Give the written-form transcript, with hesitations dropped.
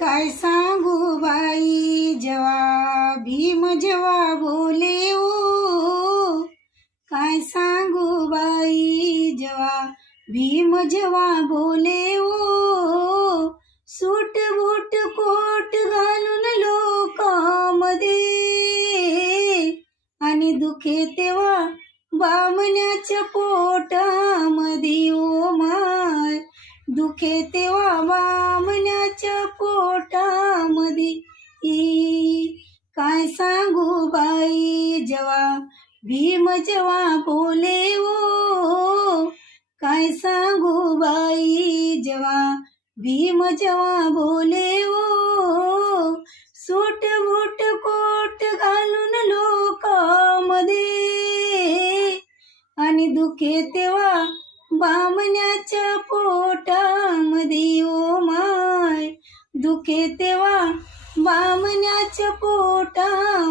काय सांगू बाई जेव्हा बोले ओ, काय सांगू बाई जेव्हा बोले ओ, सूट बूट कोट घालून लोकांमध्ये आणि दुखे तेव्हा बामण्याच्या पोटामध्ये ओ माय, दुखे तेव्हा बामण्याच्या पोटामध्ये काय सांगू बाई जेव्हा बोले ओ, काय सांगू बाई जेव्हा बोले ओ, सूट बूट कोट घालून लोकांमध्ये आणि दुखे तेव्हा बामण्याच्या पोटामध्ये ओ माय, दुखे तेव्हा बामण्याच्या पोटामध्ये